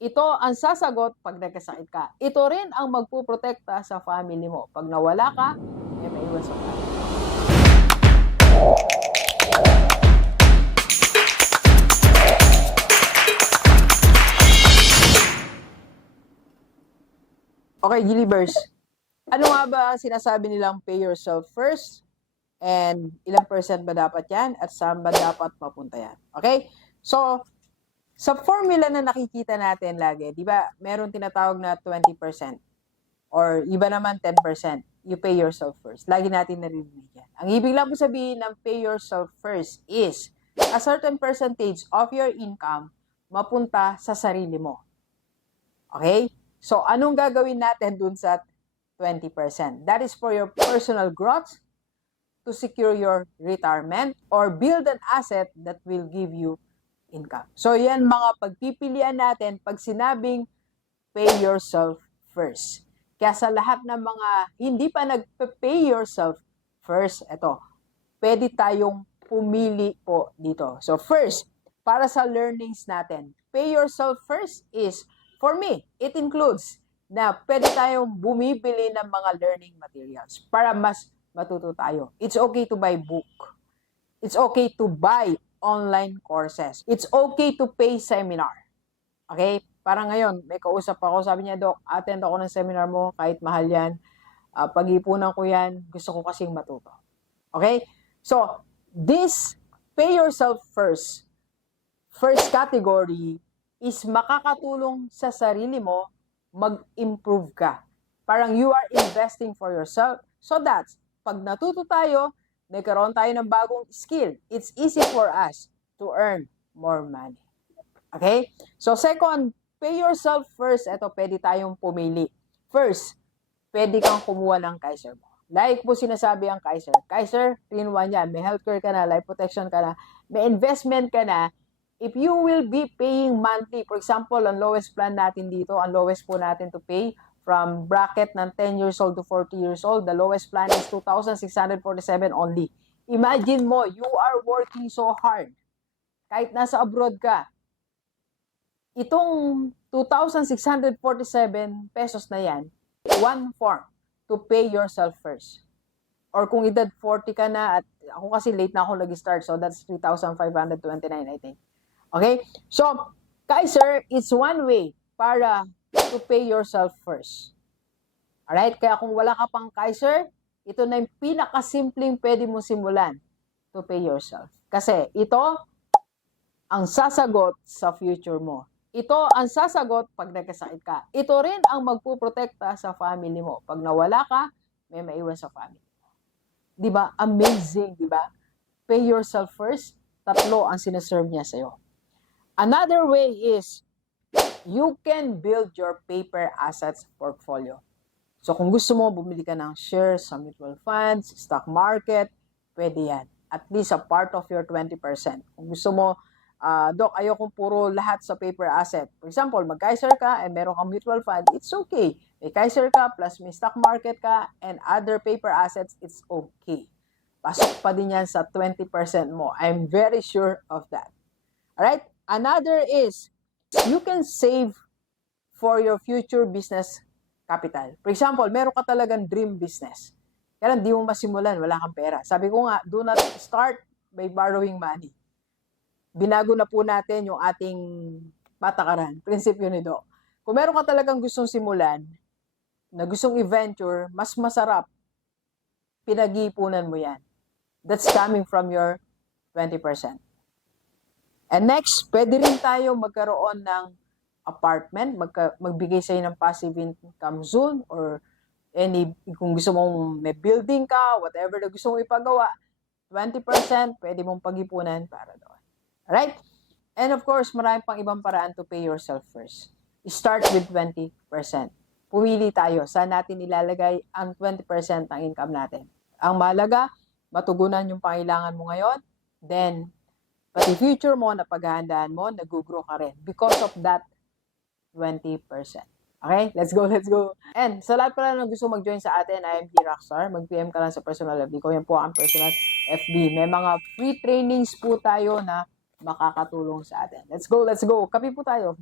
Ito ang sasagot pag nagkasakit ka. Ito rin ang magpuprotekta sa family mo. Pag nawala ka, maiwan sa family. Okay, Gilibers. Ano nga ba sinasabi nilang pay yourself first? And ilang percent ba dapat yan? At saan ba dapat mapunta yan? Okay? So, sa formula na nakikita natin lagi, di ba, meron tinatawag na 20% or iba naman 10%. You pay yourself first. Lagi natin narinig yan. Ang ibig lang po sabihin ng pay yourself first is a certain percentage of your income mapunta sa sarili mo. Okay? So, anong gagawin natin dun sa 20%? That is for your personal growth, to secure your retirement, or build an asset that will give you income. So, yan mga pagpipilian natin pag sinabing pay yourself first. Kaya sa lahat ng mga hindi pa nag-pay yourself first, eto, pwede tayong pumili po dito. So, first, para sa learnings natin, pay yourself first is, for me, it includes na pwede tayong bumibili ng mga learning materials para mas matuto tayo. It's okay to buy book. It's okay to buy online courses. It's okay to pay seminar. Okay? Parang ngayon, may kausap ako, sabi niya, Dok, attend ako ng seminar mo, kahit mahal yan. Ah, pag-ipunan ko yan, gusto ko kasing matuto. Okay? So, this, pay yourself first, first category is makakatulong sa sarili mo mag-improve ka. Parang you are investing for yourself so that pag natuto tayo, nagkaroon tayo ng bagong skill, it's easy for us to earn more money. Okay? So second, pay yourself first. Ito, pwede tayong pumili. First, pwede kang kumuha ng Kaiser mo. Like po sinasabi ang Kaiser. Kaiser, 3-in-1 yan. May healthcare ka na, life protection ka na, may investment ka na. If you will be paying monthly, for example, ang lowest plan natin dito, ang lowest po natin to pay from bracket ng 10 years old to 40 years old, the lowest plan is 2,647 only. Imagine mo, you are working so hard. Kahit nasa abroad ka, itong 2,647 pesos na yan, one form to pay yourself first. Or kung edad 40 ka na, at ako kasi late na ako nag-start, so that's 3,529 I think. Okay? So, Kaiser, it's one way para to pay yourself first. Alright? Kaya kung wala ka pang Kaiser, ito na yung pinakasimpleng pwede mo simulan to pay yourself. Kasi ito ang sasagot sa future mo. Ito ang sasagot pag nagkasakit ka. Ito rin ang magpuprotekta sa family mo. Pag nawala ka, may maiwan sa family. Di ba? Amazing, di ba? Pay yourself first. Tatlo ang sinaserve niya sa'yo. Another way is you can build your paper assets portfolio. So kung gusto mo, bumili ka ng shares sa mutual funds, stock market, pwede yan. At least a part of your 20%. Kung gusto mo, ah Dok, ayokong puro lahat sa paper asset. For example, mag-Kaiser ka and meron kang mutual fund, it's okay. May Kaiser ka plus may stock market ka and other paper assets, it's okay. Pasok pa din yan sa 20% mo. I'm very sure of that. Alright? Another is, you can save for your future business capital. For example, meron ka talagang dream business. Kaya lang, di mo masimulan, wala kang pera. Sabi ko nga, do not start by borrowing money. Binago na po natin yung ating patakaran, prinsipyo ni Doc. Kung meron ka talagang gustong simulan, na gustong i-venture, mas masarap, pinag-iipunan mo yan. That's coming from your 20%. And next, pwede rin tayo magkaroon ng apartment, magka, magbigay sa'yo ng passive income zone or any, kung gusto mong may building ka, whatever na gusto mong ipagawa, 20% pwede mong pag-ipunan para doon. Alright? And of course, marami pang ibang paraan to pay yourself first. Start with 20%. Pumili tayo. Saan natin ilalagay ang 20% ng income natin? Ang mahalaga, matugunan yung pangailangan mo ngayon, then pati future mo na paghahandaan mo, nag-grow ka rin because of that 20%. Okay? Let's go, let's go. And sa lahat pala na gusto mag-join sa atin, I am here, Rockstar. Mag-PM ka lang sa personal FB ko. Yan po ang personal FB. May mga free trainings po tayo na makakatulong sa atin. Let's go, let's go. Kapi po tayo.